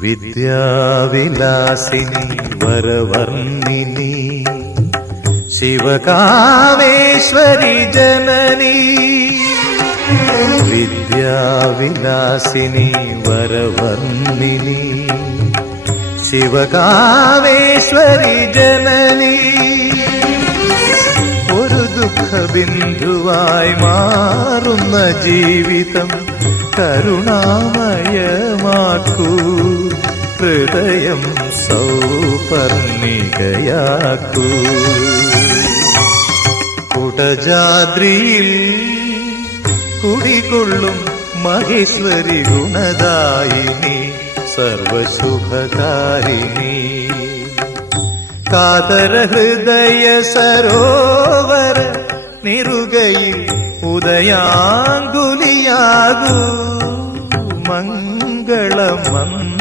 വിദ്യാവിലാസിനി വരവർണ്ണിനി ശിവകാമേശ്വരി ജനനി. വിദ്യാവിലാസിനി വരവർണ്ണിനി ശിവകാമേശ്വരി ജനനി. ഒരു ദുഃഖബിന്ദുവായി മാറുന്ന ജീവിതം കരുണാമയമാക്കൂ, ഹൃദയം സൗപർണികയാക്കൂ. കുടജാദ്രിയിൽ കുടികൊള്ളും മഹേശ്വരി ഗുണദായിനി സർവശുഭകാരിണി. കാതര ഹൃദയ സരോവര നിറുകയിൽ ഉദയാങ്കുലിയാകൂ, മംഗളമംഗള